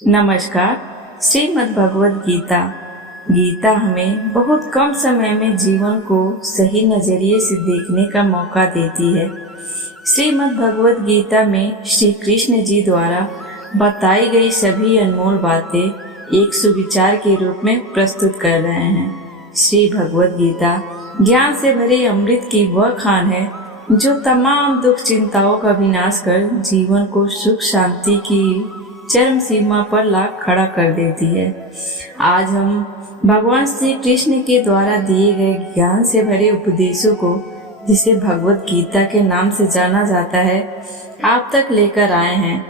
नमस्कार। श्रीमद् भगवद गीता गीता हमें बहुत कम समय में जीवन को सही नजरिए से देखने का मौका देती है। श्रीमद् भगवद गीता में श्री कृष्ण जी द्वारा बताई गई सभी अनमोल बातें एक सुविचार के रूप में प्रस्तुत कर रहे हैं। श्री भगवद गीता ज्ञान से भरे अमृत की वह खान है जो तमाम दुख चिंताओं का विनाश कर जीवन को सुख शांति की चरम सीमा पर ला खड़ा कर देती है। आज हम भगवान श्री कृष्ण के द्वारा दिए गए ज्ञान से भरे उपदेशों को, जिसे भगवत गीता के नाम से जाना जाता है, आप तक लेकर आए हैं।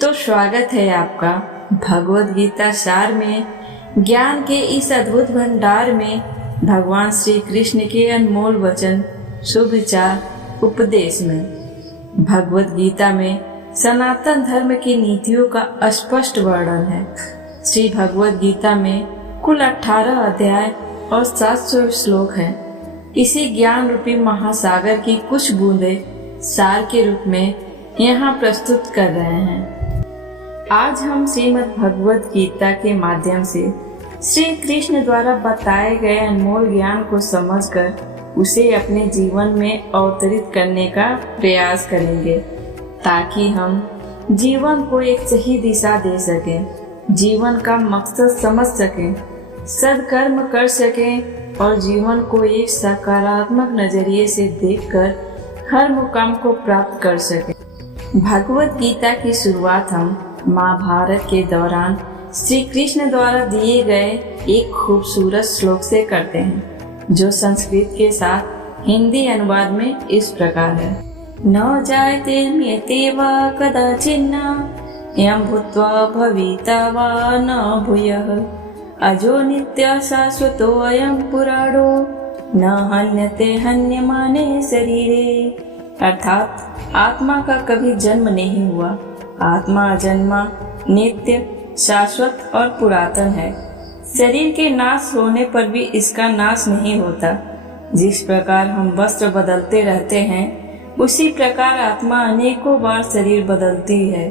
तो स्वागत है आपका भगवत गीता सार में। ज्ञान के इस अद्भुत भंडार में भगवान श्री कृष्ण के अनमोल वचन, सुविचार, उपदेश में। भगवत गीता में सनातन धर्म की नीतियों का स्पष्ट वर्णन है। श्री भगवद गीता में कुल 18 अध्याय और 700 श्लोक हैं। इसी ज्ञान रूपी महासागर की कुछ बूंदें सार के रूप में यहाँ प्रस्तुत कर रहे हैं। आज हम श्रीमद् भगवद गीता के माध्यम से श्री कृष्ण द्वारा बताए गए अनमोल ज्ञान को समझकर उसे अपने जीवन में अवतरित करने का प्रयास करेंगे, ताकि हम जीवन को एक सही दिशा दे सकें, जीवन का मकसद समझ सकें, सद्कर्म कर सकें और जीवन को एक सकारात्मक नजरिए से देखकर हर मुकाम को प्राप्त कर सकें। भगवत गीता की शुरुआत हम महाभारत के दौरान श्री कृष्ण द्वारा दिए गए एक खूबसूरत श्लोक से करते हैं, जो संस्कृत के साथ हिंदी अनुवाद में इस प्रकार है। न जायते म्रियते वा कदाचिन्न यं भूत्वा भविता वा न भूयः अजो नित्यः शाश्वतोऽयं पुराणो न हन्यते हन्यमाने शरीरे। अर्थात आत्मा का कभी जन्म नहीं हुआ। आत्मा अजन्मा, नित्य, शाश्वत और पुरातन है। शरीर के नाश होने पर भी इसका नाश नहीं होता। जिस प्रकार हम वस्त्र बदलते रहते हैं, उसी प्रकार आत्मा अनेकों बार शरीर बदलती है।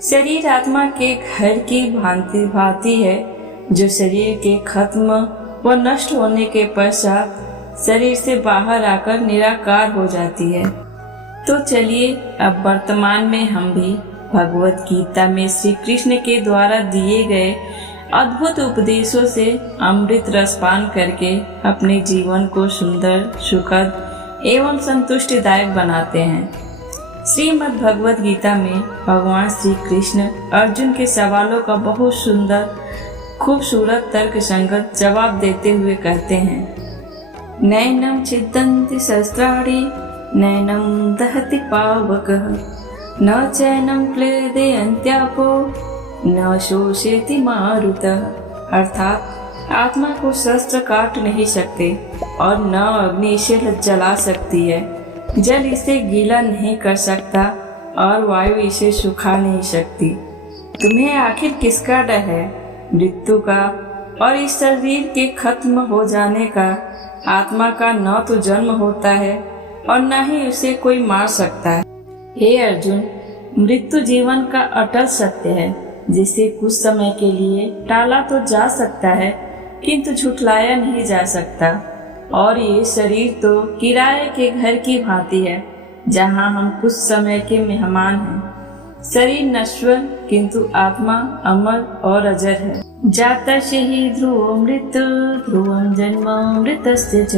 शरीर आत्मा के घर की भांति है, जो शरीर के खत्म व नष्ट होने के पश्चात शरीर से बाहर आकर निराकार हो जाती है। तो चलिए अब वर्तमान में हम भी भगवत गीता में श्री कृष्ण के द्वारा दिए गए अद्भुत उपदेशों से अमृत रसपान करके अपने जीवन को सुंदर, सुखद एवं संतुष्टिदायक बनाते हैं। श्रीमद् भगवद गीता में भगवान श्री कृष्ण अर्जुन के सवालों का बहुत सुंदर, खूबसूरत तर्क संगत जवाब देते हुए कहते हैं। नैनम छिद्यन्ति शस्त्राणि नैनम दहति पावकः न चैनम क्लेदयन्त्यापो न शोषयति मारुतः। अर्थात आत्मा को शस्त्र काट नहीं सकते और न अग्नि इसे जला सकती है। जल इसे गीला नहीं कर सकता और वायु इसे सुखा नहीं सकती। तुम्हें आखिर किसका डर है? मृत्यु का और इस शरीर के खत्म हो जाने का। आत्मा का न तो जन्म होता है और न ही उसे कोई मार सकता है। हे अर्जुन, मृत्यु जीवन का अटल सत्य है, जिसे कुछ समय के लिए टाला तो जा सकता है, किंतु झुठलाया नहीं जा सकता। और ये शरीर तो किराए के घर की भांति है, जहाँ हम कुछ समय के मेहमान हैं। शरीर नश्वर, किंतु आत्मा अमर और अजर है। जातस्य हि ध्रुवो मृत्यु ध्रुवं जन्म मृतस्य च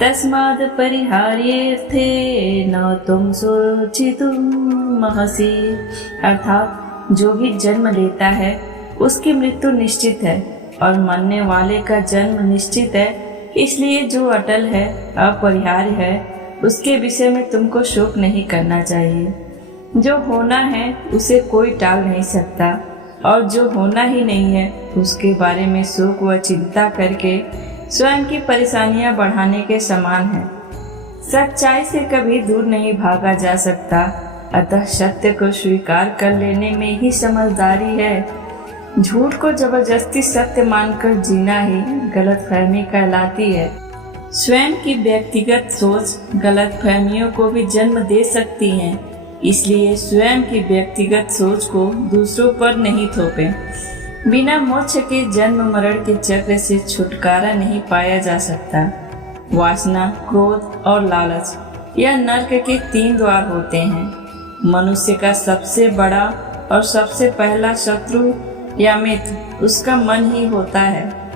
तस्माद् परिहार्येऽर्थे न तुम शोचितुं महसि। अर्थात जो भी जन्म लेता है उसकी मृत्यु निश्चित है और मरने वाले का जन्म निश्चित है। इसलिए जो अटल है, अपरिहार्य है, उसके विषय में तुमको शोक नहीं करना चाहिए। जो होना है उसे कोई टाल नहीं सकता, और जो होना ही नहीं है उसके बारे में शोक व चिंता करके स्वयं की परेशानियां बढ़ाने के समान है। सच्चाई से कभी दूर नहीं भागा जा सकता, अतः सत्य को स्वीकार कर लेने में ही समझदारी है। झूठ को जबरदस्ती सत्य मानकर जीना ही गलतफहमी कहलाती है। स्वयं की व्यक्तिगत सोच गलतफहमियों को भी जन्म दे सकती है। इसलिए स्वयं की व्यक्तिगत सोच को दूसरों पर नहीं थोपें। बिना मोक्ष के जन्म मरण के चक्र से छुटकारा नहीं पाया जा सकता। वासना, क्रोध और लालच यह नरक के 3 द्वार होते हैं। मनुष्य का सबसे बड़ा और सबसे पहला शत्रु या मित्र उसका मन ही होता है।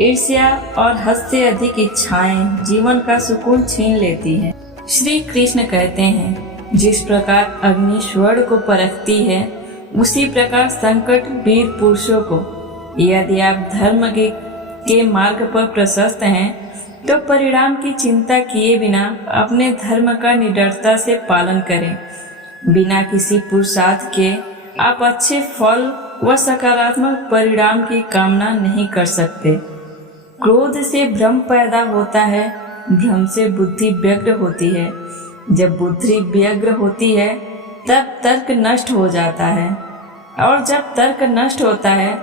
ईर्ष्या और हद से अधिक इच्छाएं जीवन का सुकून छीन लेती हैं। श्री कृष्ण कहते हैं, जिस प्रकार अग्नि स्वर्ण को परखती है, उसी प्रकार संकट वीर पुरुषों को। यदि आप धर्म के मार्ग पर प्रशस्त हैं, तो परिणाम की चिंता किए बिना अपने धर्म का निडरता से पालन करें। बिना किसी पुरुषार्थ के आप अच्छे फल व सकारात्मक परिणाम की कामना नहीं कर सकते। क्रोध से भ्रम पैदा होता है, भ्रम से बुद्धि व्यग्र होती है। जब बुद्धि व्यग्र होती है तब तर्क नष्ट हो जाता है, और जब तर्क नष्ट होता है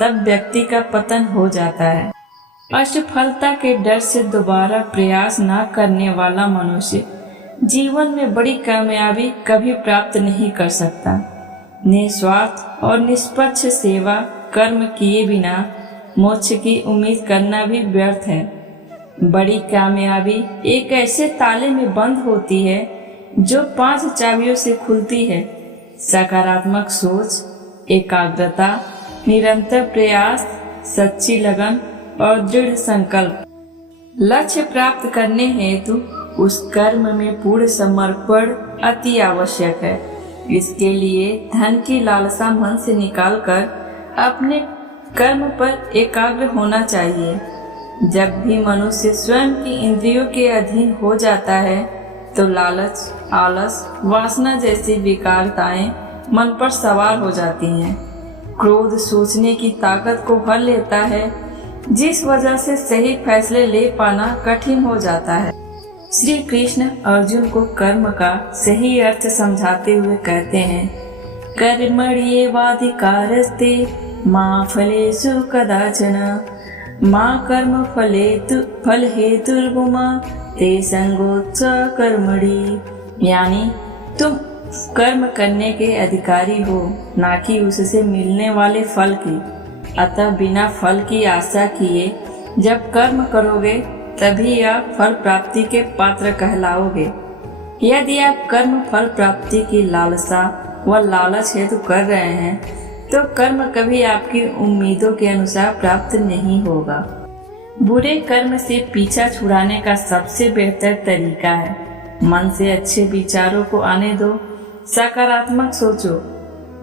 तब व्यक्ति का पतन हो जाता है। असफलता के डर से दोबारा प्रयास न करने वाला मनुष्य जीवन में बड़ी कामयाबी कभी प्राप्त नहीं कर सकता। निस्वार्थ और निष्पक्ष सेवा कर्म किए बिना मोक्ष की उम्मीद करना भी व्यर्थ है। बड़ी कामयाबी एक ऐसे ताले में बंद होती है जो 5 चाबियों से खुलती है। सकारात्मक सोच, एकाग्रता, निरंतर प्रयास, सच्ची लगन और दृढ़ संकल्प। लक्ष्य प्राप्त करने हेतु उस कर्म में पूर्ण समर्पण अति आवश्यक है। इसके लिए धन की लालसा मन से निकालकर अपने कर्म पर एकाग्र होना चाहिए। जब भी मनुष्य स्वयं की इंद्रियों के अधीन हो जाता है तो लालच, आलस, वासना जैसी विकारताएं मन पर सवार हो जाती हैं। क्रोध सोचने की ताकत को हर लेता है, जिस वजह से सही फैसले ले पाना कठिन हो जाता है। श्री कृष्ण अर्जुन को कर्म का सही अर्थ समझाते हुए कहते हैं, कर्मण्येवाधिकारस्ते मा फलेषु कदाचन मा कर्म फल हेतुर्गुमा ते संगोत्स कर्मणि। यानी तुम कर्म करने के अधिकारी हो, ना कि उससे मिलने वाले फल की। अतः बिना फल की आशा किए जब कर्म करोगे तभी आप फल प्राप्ति के पात्र कहलाओगे। यदि आप कर्म फल प्राप्ति की लालसा व लालच हेतु कर रहे हैं तो कर्म कभी आपकी उम्मीदों के अनुसार प्राप्त नहीं होगा। बुरे कर्म से पीछा छुड़ाने का सबसे बेहतर तरीका है, मन से अच्छे विचारों को आने दो, सकारात्मक सोचो।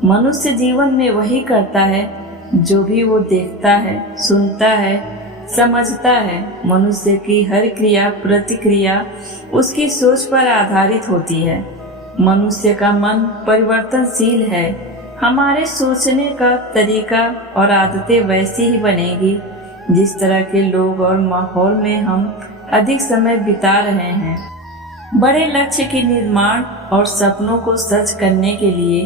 मनुष्य जीवन में वही करता है जो भी वो देखता है, सुनता है, समझता है। मनुष्य की हर क्रिया प्रतिक्रिया उसकी सोच पर आधारित होती है। मनुष्य का मन परिवर्तनशील है। हमारे सोचने का तरीका और आदतें वैसी ही बनेगी जिस तरह के लोग और माहौल में हम अधिक समय बिता रहे हैं। बड़े लक्ष्य के निर्माण और सपनों को सच करने के लिए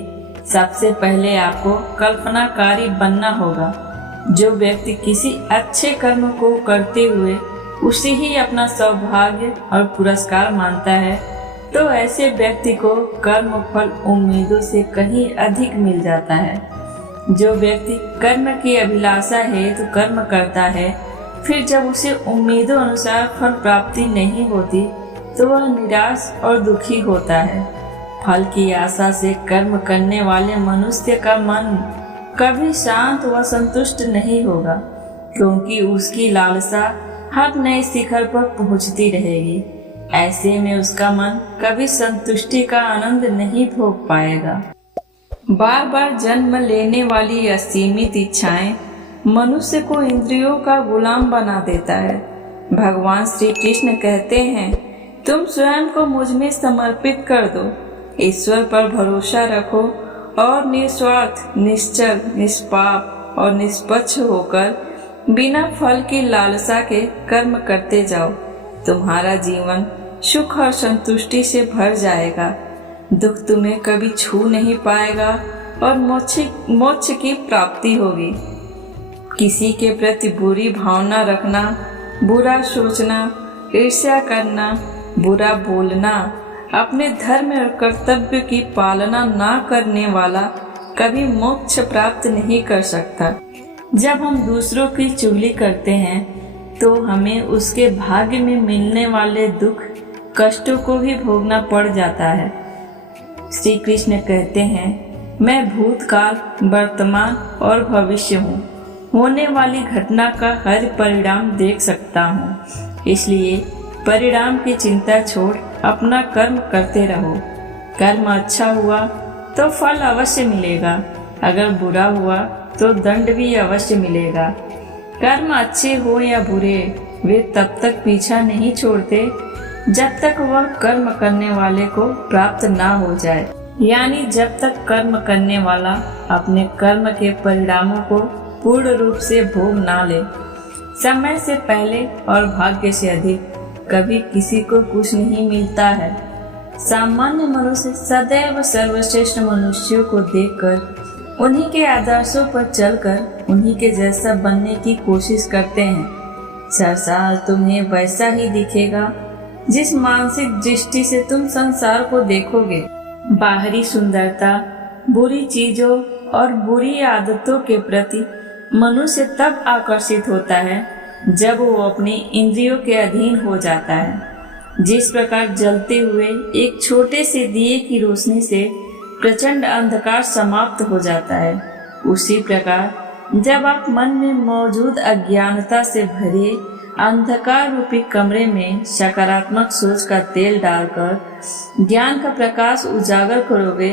सबसे पहले आपको कल्पनाकारी बनना होगा। जो व्यक्ति किसी अच्छे कर्म को करते हुए उसे ही अपना सौभाग्य और पुरस्कार मानता है, तो ऐसे व्यक्ति को कर्म फल उम्मीदों से कहीं अधिक मिल जाता है। जो व्यक्ति कर्म की अभिलाषा है तो कर्म करता है, फिर जब उसे उम्मीदों अनुसार फल प्राप्ति नहीं होती तो वह निराश और दुखी होता है। फल की आशा से कर्म करने वाले मनुष्य का मन कभी शांत व संतुष्ट नहीं होगा, क्योंकि उसकी लालसा हर नए शिखर पर पहुंचती रहेगी। ऐसे में उसका मन कभी संतुष्टि का आनंद नहीं भोग पाएगा। बार बार जन्म लेने वाली असीमित इच्छाएं मनुष्य को इंद्रियों का गुलाम बना देता है। भगवान श्री कृष्ण कहते हैं, तुम स्वयं को मुझ में समर्पित कर दो, ईश्वर पर भरोसा रखो और निस्वार्थ, निश्चल, निष्पाप और निष्पक्ष होकर बिना फल की लालसा के कर्म करते जाओ। तुम्हारा जीवन सुख और संतुष्टि से भर जाएगा। दुख तुम्हें कभी छू नहीं पाएगा और मोक्ष की प्राप्ति होगी। किसी के प्रति बुरी भावना रखना, बुरा सोचना, ईर्ष्या करना, बुरा बोलना, अपने धर्म और कर्तव्य की पालना ना करने वाला कभी मोक्ष प्राप्त नहीं कर सकता। जब हम दूसरों की चुगली करते हैं तो हमें उसके भाग्य में मिलने वाले दुख कष्टों को भी भोगना पड़ जाता है। श्री कृष्ण कहते हैं, मैं भूतकाल, वर्तमान और भविष्य हूँ। होने वाली घटना का हर परिणाम देख सकता हूँ। इसलिए परिणाम की चिंता छोड़ अपना कर्म करते रहो। कर्म अच्छा हुआ तो फल अवश्य मिलेगा, अगर बुरा हुआ तो दंड भी अवश्य मिलेगा। कर्म अच्छे हो या बुरे, वे तब तक पीछा नहीं छोड़ते जब तक वह कर्म करने वाले को प्राप्त ना हो जाए, यानी जब तक कर्म करने वाला अपने कर्म के परिणामों को पूर्ण रूप से भोग ना ले। समय से पहले और भाग्य से अधिक कभी किसी को कुछ नहीं मिलता है। सामान्य मनुष्य सदैव सर्वश्रेष्ठ मनुष्यों को देखकर उन्हीं के आदर्शों पर चलकर उन्हीं के जैसा बनने की कोशिश करते हैं। संसार तुम्हें वैसा ही दिखेगा जिस मानसिक दृष्टि से तुम संसार को देखोगे। बाहरी सुंदरता, बुरी चीजों और बुरी आदतों के प्रति मनुष्य तब आकर्षित होता है जब वो अपनी इंद्रियों के अधीन हो जाता है। जिस प्रकार जलते हुए एक छोटे से दिए की रोशनी से प्रचंड अंधकार समाप्त हो जाता है, उसी प्रकार जब आप मन में मौजूद अज्ञानता से भरे अंधकार रूपी कमरे में सकारात्मक सोच का तेल डालकर ज्ञान का प्रकाश उजागर करोगे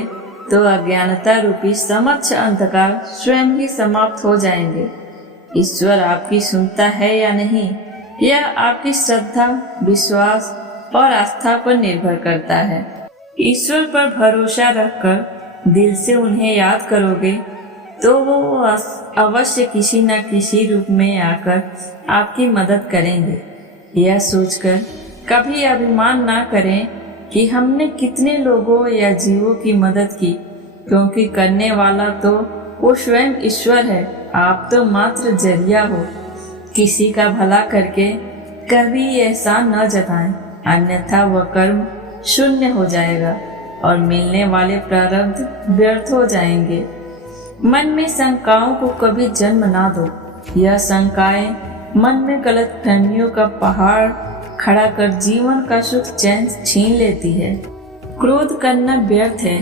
तो अज्ञानता रूपी समक्ष अंधकार स्वयं ही समाप्त हो जाएंगे। ईश्वर आपकी सुनता है या नहीं, यह आपकी श्रद्धा, विश्वास और आस्था पर निर्भर करता है। ईश्वर पर भरोसा रखकर दिल से उन्हें याद करोगे तो वो अवश्य किसी न किसी रूप में आकर आपकी मदद करेंगे। यह सोचकर कभी अभिमान ना करें कि हमने कितने लोगों या जीवों की मदद की, क्योंकि करने वाला तो वो स्वयं ईश्वर है, आप तो मात्र जरिया हो। किसी का भला करके कभी एहसान न जताएं, अन्यथा वह कर्म शून्य हो जाएगा और मिलने वाले प्रारब्ध व्यर्थ हो जाएंगे। मन में शंकाओं को कभी जन्म ना दो। यह शंकाएं मन में गलत फहमियों का पहाड़ खड़ा कर जीवन का सुख चैन छीन लेती है। क्रोध करना व्यर्थ है।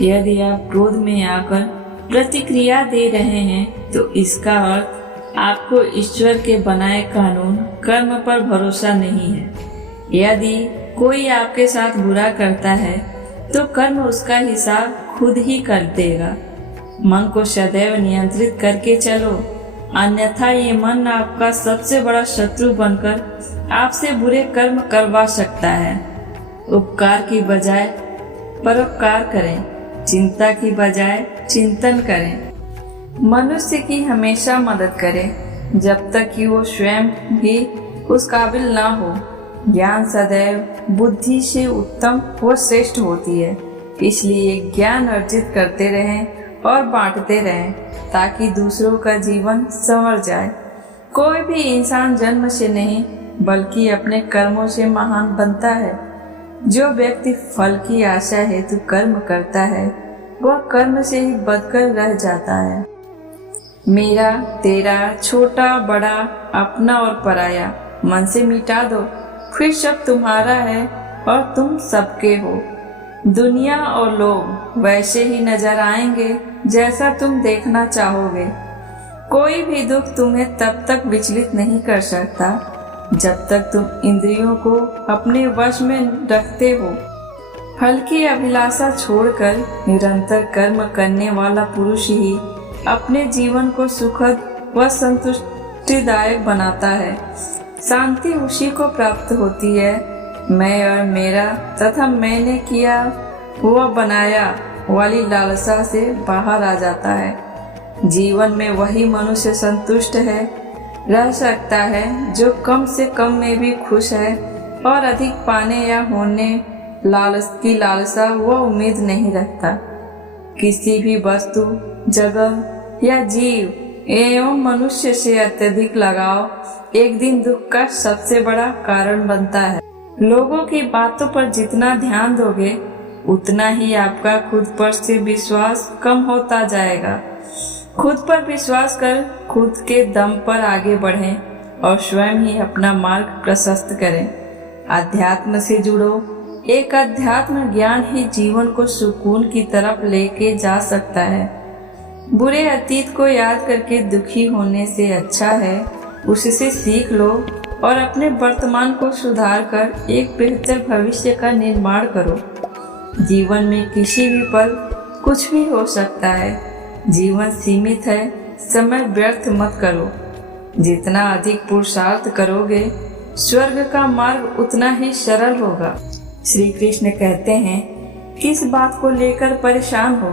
यदि आप क्रोध में आकर प्रतिक्रिया दे रहे हैं तो इसका अर्थ आपको ईश्वर के बनाए कानून कर्म पर भरोसा नहीं है। यदि कोई आपके साथ बुरा करता है तो कर्म उसका हिसाब खुद ही कर देगा। मन को सदैव नियंत्रित करके चलो, अन्यथा ये मन आपका सबसे बड़ा शत्रु बनकर आपसे बुरे कर्म करवा सकता है। उपकार की बजाय परोपकार करें, चिंता की बजाय चिंतन करें। मनुष्य की हमेशा मदद करें जब तक कि वो स्वयं भी उस काबिल ना हो। ज्ञान सदैव बुद्धि से उत्तम व श्रेष्ठ होती है, इसलिए ज्ञान अर्जित करते रहें और बांटते रहें ताकि दूसरों का जीवन संवर जाए। कोई भी इंसान जन्म से नहीं बल्कि अपने कर्मों से महान बनता है। जो व्यक्ति फल की आशा हेतु कर्म करता है वह कर्म से ही बदकर रह जाता है। मेरा, तेरा, छोटा बड़ा, अपना और पराया मन से मिटा दो, फिर सब तुम्हारा है और तुम सबके हो। दुनिया और लोग वैसे ही नजर आएंगे जैसा तुम देखना चाहोगे। कोई भी दुख तुम्हें तब तक विचलित नहीं कर सकता जब तक तुम इंद्रियों को अपने वश में रखते हो। फल की अभिलाषा छोड़कर निरंतर कर्म करने वाला पुरुष ही अपने जीवन को सुखद व संतुष्टिदायक बनाता है। शांति उसी को प्राप्त होती है मैं और मेरा तथा मैंने किया हुआ बनाया वाली लालसा से बाहर आ जाता है। जीवन में वही मनुष्य संतुष्ट है रह सकता है जो कम से कम में भी खुश है और अधिक पाने या होने की लालसा व उम्मीद नहीं रखता। किसी भी वस्तु, जगह या जीव एवं मनुष्य से अत्यधिक लगाव एक दिन दुख का सबसे बड़ा कारण बनता है। लोगों की बातों पर जितना ध्यान दोगे उतना ही आपका खुद पर से विश्वास कम होता जाएगा। खुद पर विश्वास कर खुद के दम पर आगे बढ़ें और स्वयं ही अपना मार्ग प्रशस्त करें। अध्यात्म से जुड़ो। एक अध्यात्म ज्ञान ही जीवन को सुकून की तरफ लेके जा सकता है। बुरे अतीत को याद करके दुखी होने से अच्छा है उससे सीख लो और अपने वर्तमान को सुधार कर एक बेहतर भविष्य का निर्माण करो। जीवन में किसी भी पल कुछ भी हो सकता है। जीवन सीमित है, समय व्यर्थ मत करो। जितना अधिक पुरुषार्थ करोगे स्वर्ग का मार्ग उतना ही सरल होगा। श्री कृष्ण कहते हैं, किस बात को लेकर परेशान हो,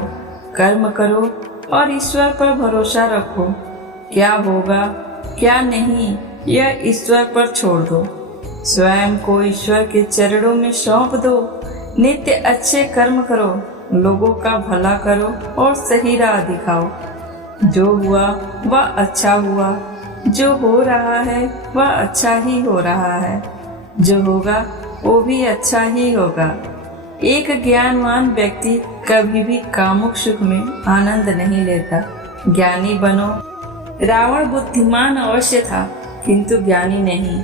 कर्म करो और ईश्वर पर भरोसा रखो। क्या होगा क्या नहीं यह ईश्वर पर छोड़ दो। स्वयं को ईश्वर के चरणों में सौंप दो। नित्य अच्छे कर्म करो, लोगों का भला करो और सही राह दिखाओ। जो हुआ वह अच्छा हुआ, जो हो रहा है वह अच्छा ही हो रहा है, जो होगा वो भी अच्छा ही होगा। एक ज्ञानवान व्यक्ति कभी भी कामुक सुख में आनंद नहीं लेता। ज्ञानी बनो। रावण बुद्धिमान अवश्य था किंतु ज्ञानी नहीं।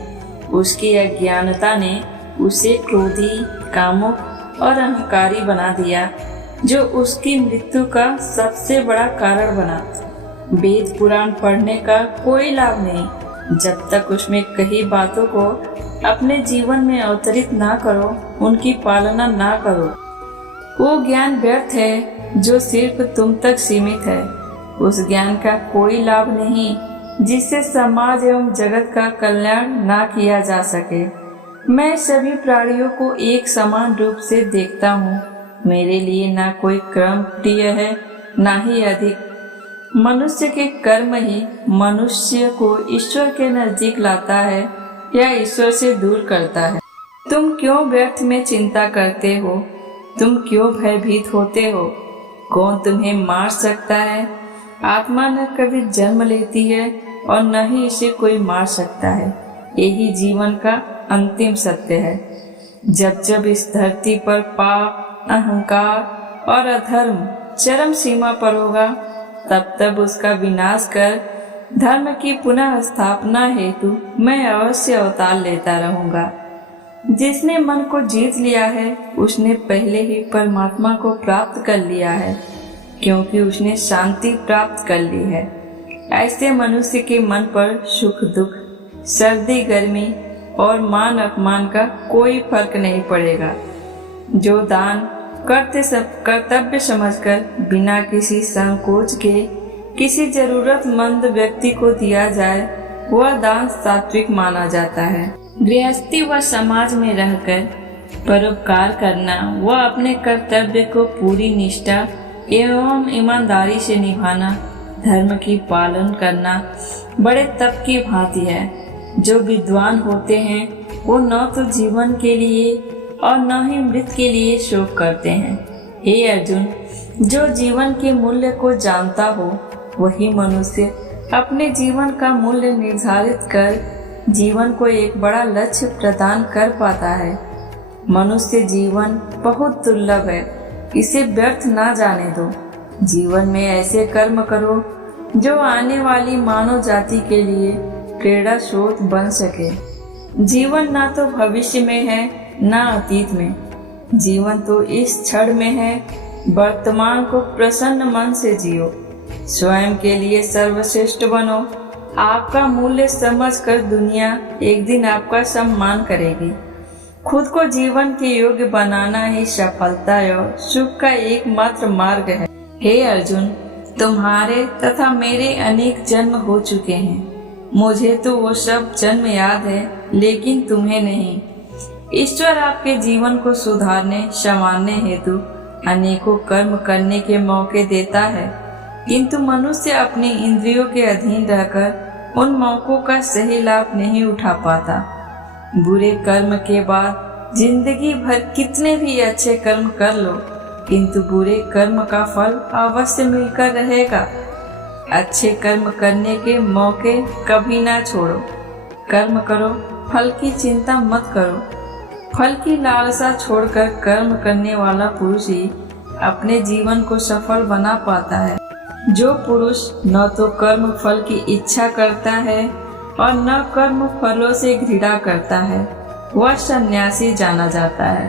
उसकी अज्ञानता ने उसे क्रोधी, कामुक और अहंकारी बना दिया, जो उसकी मृत्यु का सबसे बड़ा कारण बना। वेद पुराण पढ़ने का कोई लाभ नहीं जब तक उसमें कही बातों को अपने जीवन में अवतरित ना करो, उनकी पालना ना करो। वो ज्ञान व्यर्थ है जो सिर्फ तुम तक सीमित है। उस ज्ञान का कोई लाभ नहीं जिससे समाज एवं जगत का कल्याण ना किया जा सके। मैं सभी प्राणियों को एक समान रूप से देखता हूँ। मेरे लिए ना कोई क्रम प्रिय है ना ही अधिक। मनुष्य के कर्म ही मनुष्य को ईश्वर के नजदीक लाता है या ईश्वर से दूर करता है। तुम क्यों व्यर्थ में चिंता करते हो? तुम क्यों भयभीत होते हो? कौन तुम्हें मार सकता है? आत्मा न कभी जन्म लेती है और न ही इसे कोई मार सकता है। यही जीवन का अंतिम सत्य है। जब जब इस धरती पर पाप, अहंकार और अधर्म चरम सीमा पर होगा, तब तब उसका विनाश कर धर्म की पुनः स्थापना हेतु मैं अवश्य अवतार लेता रहूंगा। जिसने मन को जीत लिया है उसने पहले ही परमात्मा को प्राप्त कर लिया है, क्योंकि उसने शांति प्राप्त कर ली है। ऐसे मनुष्य के मन पर सुख दुख, सर्दी गर्मी और मान अपमान का कोई फर्क नहीं पड़ेगा। जो दान कर्तव्य समझकर बिना किसी संकोच के किसी जरूरतमंद व्यक्ति को दिया जाए, वह दान सात्विक माना जाता है। गृहस्थी व समाज में रहकर परोपकार करना व अपने कर्तव्य को पूरी निष्ठा एवं ईमानदारी से निभाना, धर्म की पालन करना बड़े तप की भांति है। जो विद्वान होते हैं वो न तो जीवन के लिए और न ही मृत के लिए शोक करते हैं। हे अर्जुन, जो जीवन के मूल्य को जानता हो वही मनुष्य अपने जीवन का मूल्य निर्धारित कर जीवन को एक बड़ा लक्ष्य प्रदान कर पाता है। मनुष्य जीवन बहुत दुर्लभ है, इसे व्यर्थ ना जाने दो। जीवन में ऐसे कर्म करो जो आने वाली मानव जाति के लिए प्रेरणा स्रोत बन सके। जीवन ना तो भविष्य में है ना अतीत में, जीवन तो इस क्षण में है। वर्तमान को प्रसन्न मन से जियो, स्वयं के लिए सर्वश्रेष्ठ बनो। आपका मूल्य समझकर दुनिया एक दिन आपका सम्मान करेगी। खुद को जीवन के योग्य बनाना ही सफलता और सुख का एकमात्र मार्ग है। हे अर्जुन, तुम्हारे तथा मेरे अनेक जन्म हो चुके हैं। मुझे तो वो सब जन्म याद है, लेकिन तुम्हें नहीं। ईश्वर आपके जीवन को सुधारने संवारने हेतु अनेकों कर्म करने के मौके देता है, किंतु मनुष्य अपनी इंद्रियों के अधीन रहकर उन मौकों का सही लाभ नहीं उठा पाता। बुरे कर्म के बाद जिंदगी भर कितने भी अच्छे कर्म कर लो, किंतु बुरे कर्म का फल अवश्य मिलकर रहेगा। अच्छे कर्म करने के मौके कभी ना छोड़ो। कर्म करो, फल की चिंता मत करो। फल की लालसा छोड़कर कर्म करने वाला पुरुष ही अपने जीवन को सफल बना पाता है। जो पुरुष न तो कर्म फल की इच्छा करता है और न कर्म फलों से घृणा करता है, वह सन्यासी जाना जाता है।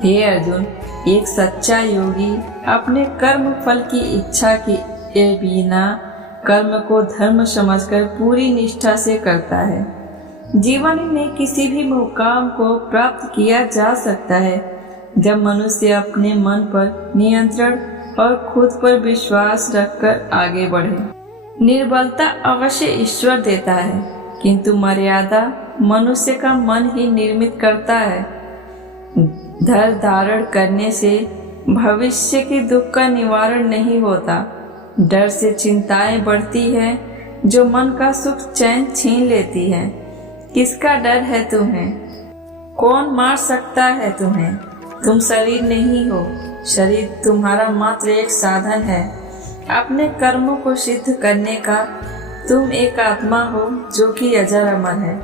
हे अर्जुन, एक सच्चा योगी अपने कर्म फल की इच्छा के बिना कर्म को धर्म समझकर पूरी निष्ठा से करता है। जीवन में किसी भी मुकाम को प्राप्त किया जा सकता है जब मनुष्य अपने मन पर नियंत्रण और खुद पर विश्वास रखकर आगे बढ़े। निर्बलता अवश्य ईश्वर देता है, किंतु मर्यादा मनुष्य का मन ही निर्मित करता है। धैर्य धारण करने से भविष्य के दुख का निवारण नहीं होता। डर से चिंताएं बढ़ती है जो मन का सुख चैन छीन लेती है। किसका डर है तुम्हें? कौन मार सकता है तुम्हें? तुम शरीर नहीं हो, शरीर तुम्हारा मात्र एक साधन है। अपने कर्मों को सिद्ध करने का तुम एक आत्मा हो जो कि अजर अमर है।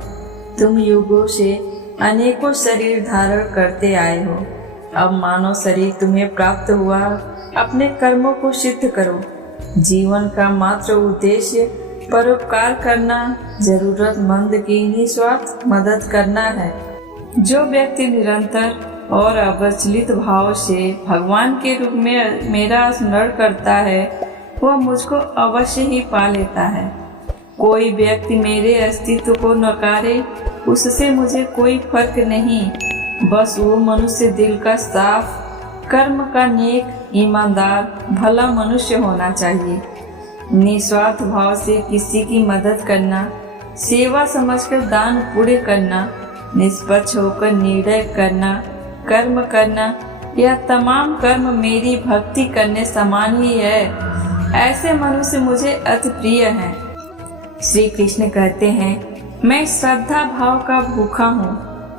तुम युगों से अनेकों शरीर धारण करते आए हो। अब मानव शरीर तुम्हें प्राप्त हुआ, अपने कर्मों को सिद्ध करो। जीवन का मात्र उद्देश्य परोपकार करना, जरूरतमंद की निस्वार्थ मदद करना है। जो व्यक्ति निरंतर और अविचलित भाव से भगवान के रूप में मेरा स्मरण करता है, वह मुझको अवश्य ही पा लेता है। कोई व्यक्ति मेरे अस्तित्व को नकारे, उससे मुझे कोई फर्क नहीं। बस वो मनुष्य दिल का साफ, कर्म का नेक, ईमानदार, भला मनुष्य होना चाहिए। निस्वार्थ भाव से किसी की मदद करना, सेवा समझकर दान पुण्य करना, निष्पक्ष होकर निर्णय करना, कर्म करना, यह तमाम कर्म मेरी भक्ति करने समान ही है। ऐसे मनुष्य मुझे अति प्रिय हैं। श्री कृष्ण कहते हैं, मैं श्रद्धा भाव का भूखा हूँ।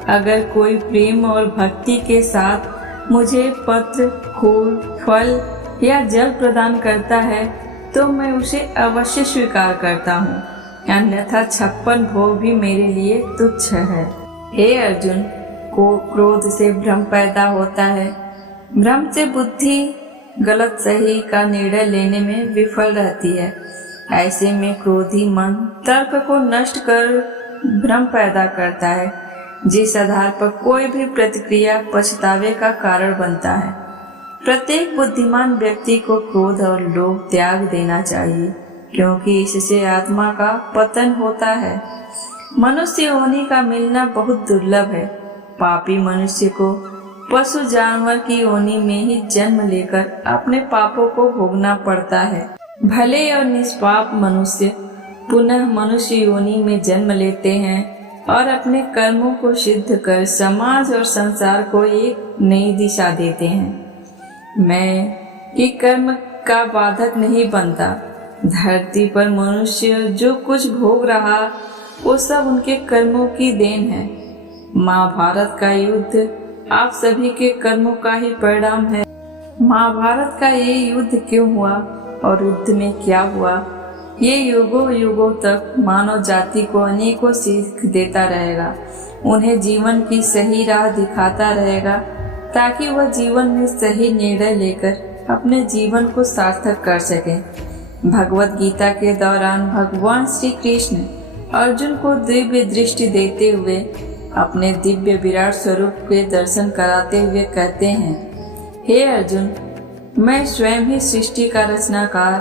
अगर कोई प्रेम और भक्ति के साथ मुझे पत्र, फूल, फल या जल प्रदान करता है तो मैं उसे अवश्य स्वीकार करता हूँ, अन्यथा 56 भोग भी मेरे लिए तुच्छ है। हे अर्जुन, को क्रोध से भ्रम पैदा होता है। भ्रम से बुद्धि गलत सही का निर्णय लेने में विफल रहती है। ऐसे में क्रोधी मन तर्क को नष्ट कर भ्रम पैदा करता है, जिस आधार पर कोई भी प्रतिक्रिया पछतावे का कारण बनता है। प्रत्येक बुद्धिमान व्यक्ति को क्रोध और लोभ त्याग देना चाहिए, क्योंकि इससे आत्मा का पतन होता है। मनुष्य योनि का मिलना बहुत दुर्लभ है। पापी मनुष्य को पशु जानवर की योनि में ही जन्म लेकर अपने पापों को भोगना पड़ता है। भले और निष्पाप मनुष्य पुनः मनुष्य योनि में जन्म लेते हैं और अपने कर्मों को सिद्ध कर समाज और संसार को एक नई दिशा देते हैं। मैं कि कर्म का बाधक नहीं बनता। धरती पर मनुष्य जो कुछ भोग रहा वो सब उनके कर्मों की देन है। महाभारत का युद्ध आप सभी के कर्मों का ही परिणाम है। महाभारत का ये युद्ध क्यों हुआ और युद्ध में क्या हुआ, ये युगों युगों तक मानव जाति को अनेकों सीख देता रहेगा। उन्हें जीवन की सही राह दिखाता रहेगा, ताकि वह जीवन में सही निर्णय लेकर अपने जीवन को सार्थक कर सके। भगवत गीता के दौरान भगवान श्री कृष्ण अर्जुन को दिव्य दृष्टि देते हुए अपने दिव्य विराट स्वरूप के दर्शन कराते हुए कहते हैं, हे अर्जुन, मैं स्वयं ही सृष्टि का रचनाकार,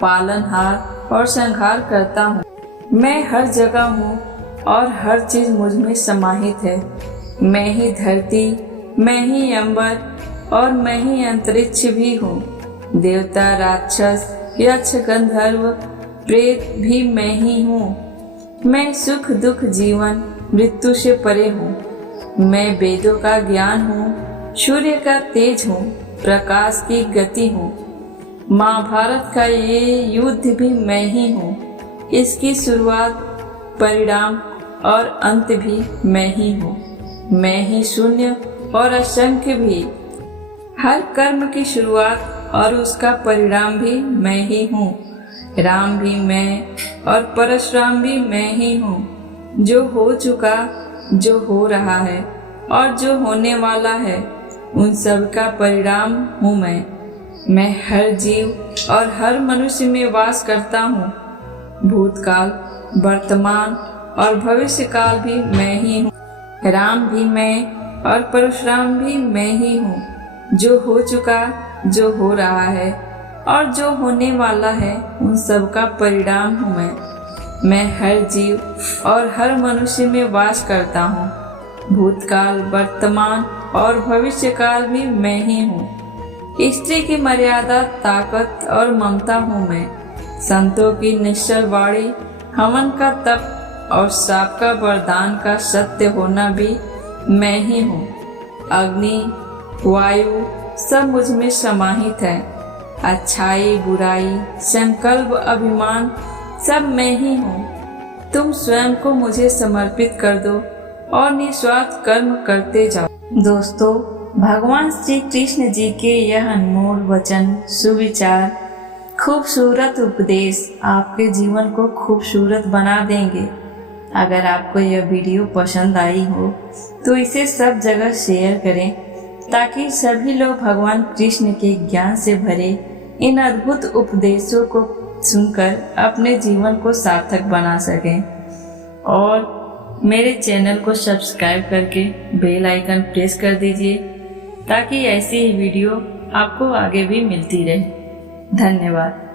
पालनहार और संहार करता हूँ। मैं हर जगह हूँ और हर चीज मुझ में समाहित है। मैं ही धरती, मैं ही अंबर और मैं ही अंतरिक्ष भी हूँ। देवता, राक्षस, यक्ष, गंधर्व, प्रेत भी मैं ही हूँ। मैं सुख दुख, जीवन मृत्यु से परे हूँ। मैं वेदों का ज्ञान हूँ, सूर्य का तेज हूँ, प्रकाश की गति हूँ। महाभारत का ये युद्ध भी मैं ही हूँ। इसकी शुरुआत, परिणाम और अंत भी मैं ही हूँ। मैं ही शून्य और असंख्य भी। हर कर्म की शुरुआत और उसका परिणाम भी मैं ही हूँ। राम भी मैं और परशुराम भी मैं ही हूँ। जो हो चुका, जो हो रहा है और जो होने वाला है उन सब का परिणाम हूँ मैं हर जीव और हर मनुष्य में वास करता हूँ। भूतकाल, वर्तमान और भविष्य काल भी मैं ही हूँ। राम भी मैं और परशुराम भी मैं ही हूँ। जो हो चुका, जो हो रहा है और जो होने वाला है उन सब का परिणाम हूँ मैं हर जीव और हर मनुष्य में वास करता हूँ। भूतकाल, वर्तमान और भविष्य काल भी मैं ही हूँ। स्त्री की मर्यादा, ताकत और ममता हूँ मैं। संतों की निश्चल वाणी, हवन का तप और श्राप का वरदान का सत्य होना भी मैं ही हूँ। अग्नि, वायु सब मुझ में समाहित है। अच्छाई, बुराई, संकल्प, अभिमान सब मैं ही हूँ। तुम स्वयं को मुझे समर्पित कर दो और निस्वार्थ कर्म करते जाओ। दोस्तों, भगवान श्री कृष्ण जी के यह अनमोल वचन, सुविचार, खूबसूरत उपदेश आपके जीवन को खूबसूरत बना देंगे। अगर आपको यह वीडियो पसंद आई हो तो इसे सब जगह शेयर करें ताकि सभी लोग भगवान कृष्ण के ज्ञान से भरे इन अद्भुत उपदेशों को सुनकर अपने जीवन को सार्थक बना सकें। और मेरे चैनल को सब्सक्राइब करके बेल आइकन प्रेस कर दीजिए ताकि ऐसी ही वीडियो आपको आगे भी मिलती रहे। धन्यवाद।